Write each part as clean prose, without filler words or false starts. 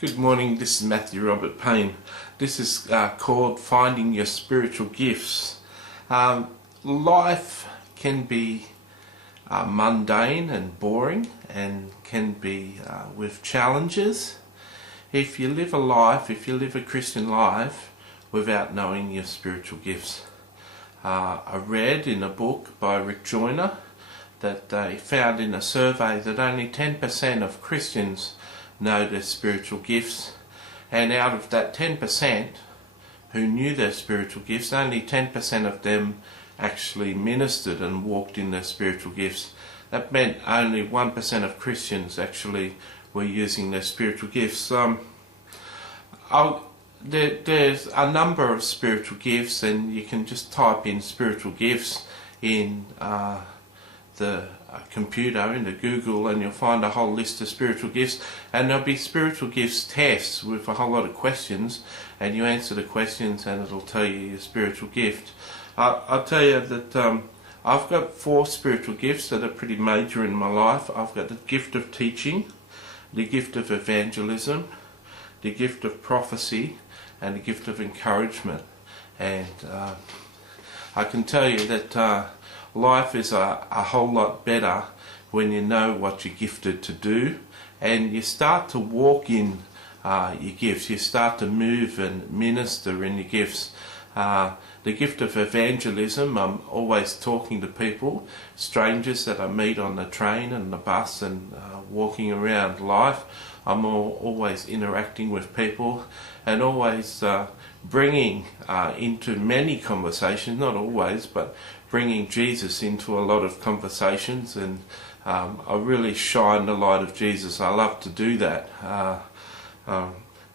Good morning, this is Matthew Robert Payne. This is called Finding Your Spiritual Gifts. Life can be mundane and boring and can be with challenges. If you live a Christian life without knowing your spiritual gifts. I read in a book by Rick Joyner that they found in a survey that only 10% of Christians know their spiritual gifts, and out of that 10% who knew their spiritual gifts, only 10% of them actually ministered and walked in their spiritual gifts. That meant only 1% of Christians actually were using their spiritual gifts. There's a number of spiritual gifts, and you can just type in spiritual gifts in the computer, into Google, and you'll find a whole list of spiritual gifts, and there'll be spiritual gifts tests with a whole lot of questions, and you answer the questions and it'll tell you your spiritual gift. I'll tell you that I've got 4 spiritual gifts that are pretty major in my life. I've got the gift of teaching, the gift of evangelism, the gift of prophecy, and the gift of encouragement. And I can tell you that life is a whole lot better when you know what you're gifted to do, and you start to walk in your gifts. You start to move and minister in your gifts. The gift of evangelism, I'm always talking to people, strangers that I meet on the train and the bus and walking around life. I'm always interacting with people and always bringing into many conversations, not always, but bringing Jesus into a lot of conversations, and I really shine the light of Jesus. I love to do that.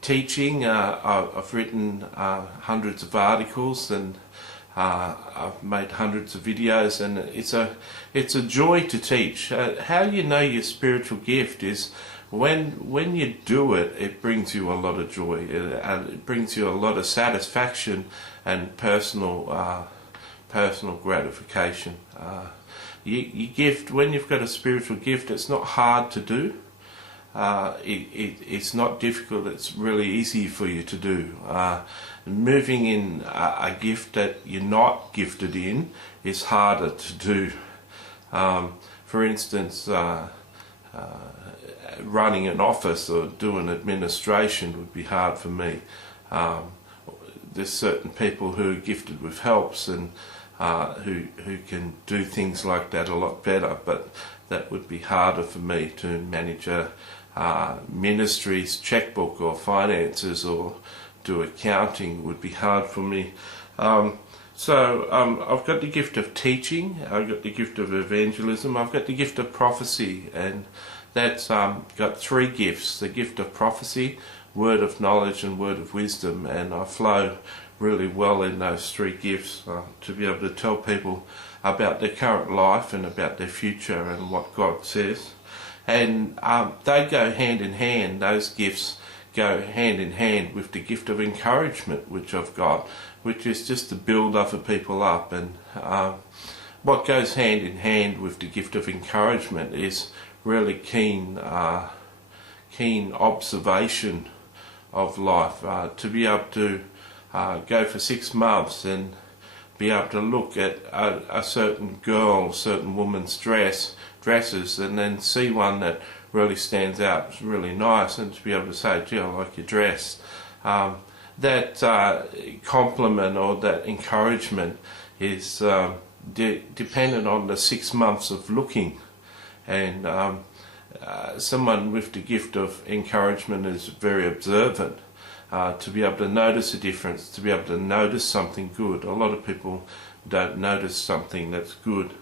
Teaching, I've written hundreds of articles, and I've made hundreds of videos, and it's a joy to teach. How you know your spiritual gift is when you do it, it brings you a lot of joy. It brings you a lot of satisfaction and personal gratification. You gift, when you've got a spiritual gift, it's not hard to do. It's not difficult. It's really easy for you to do. Moving in a gift that you're not gifted in is harder to do. For instance, running an office or doing administration would be hard for me. There's certain people who are gifted with helps and who can do things like that a lot better, but that would be harder for me to manage a ministry's checkbook or finances, or do accounting would be hard for me. So I've got the gift of teaching, I've got the gift of evangelism, I've got the gift of prophecy, and that's got 3 gifts: the gift of prophecy, word of knowledge, and word of wisdom, and I flow really well in those 3 gifts to be able to tell people about their current life and about their future and what God says. And they go hand in hand. Those gifts go hand in hand with the gift of encouragement, which I've got, which is just to build other people up. And what goes hand in hand with the gift of encouragement is really keen observation of life, to be able to go for 6 months and be able to look at a certain girl, certain woman's dresses, and then see one that really stands out, it's really nice, and to be able to say, gee, I like your dress. That compliment or that encouragement is dependent on the 6 months of looking. And someone with the gift of encouragement is very observant, to be able to notice a difference, to be able to notice something good. A lot of people don't notice something that's good.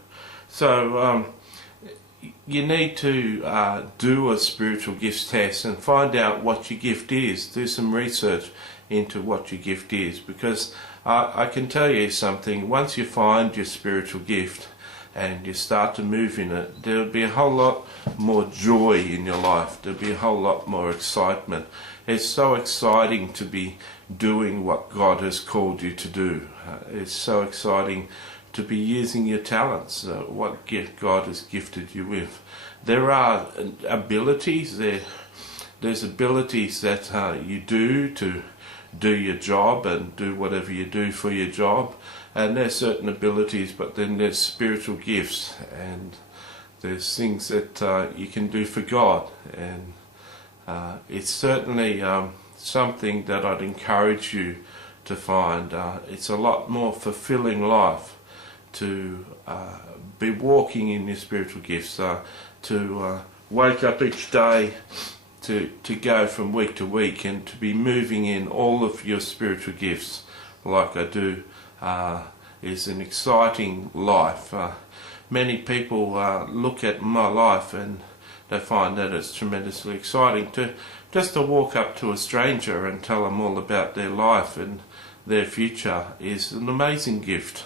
So you need to do a spiritual gifts test and find out what your gift is. Do some research into what your gift is, because I can tell you something: once you find your spiritual gift and you start to move in it, there'll be a whole lot more joy in your life. There'll be a whole lot more excitement. It's so exciting to be doing what God has called you to do. It's so exciting to be using your talents, what gift God has gifted you with. There are abilities, there's abilities that you do to do your job and do whatever you do for your job, and there's certain abilities, but then there's spiritual gifts, and there's things that you can do for God, and it's certainly something that I'd encourage you to find. It's a lot more fulfilling life to be walking in your spiritual gifts, to wake up each day, to go from week to week, and to be moving in all of your spiritual gifts like I do is an exciting life. Many people look at my life and they find that it's tremendously exciting to walk up to a stranger and tell them all about their life and their future is an amazing gift.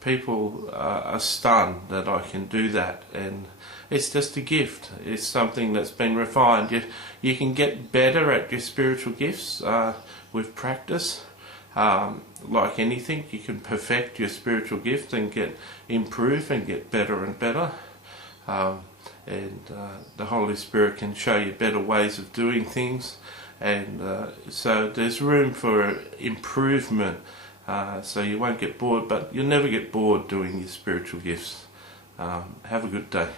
People are stunned that I can do that, and it's just a gift. It's something that's been refined. You can get better at your spiritual gifts with practice. Like anything, you can perfect your spiritual gift and improve and get better and better. And the Holy Spirit can show you better ways of doing things, and so there's room for improvement, so you won't get bored, but you'll never get bored doing your spiritual gifts. Have a good day.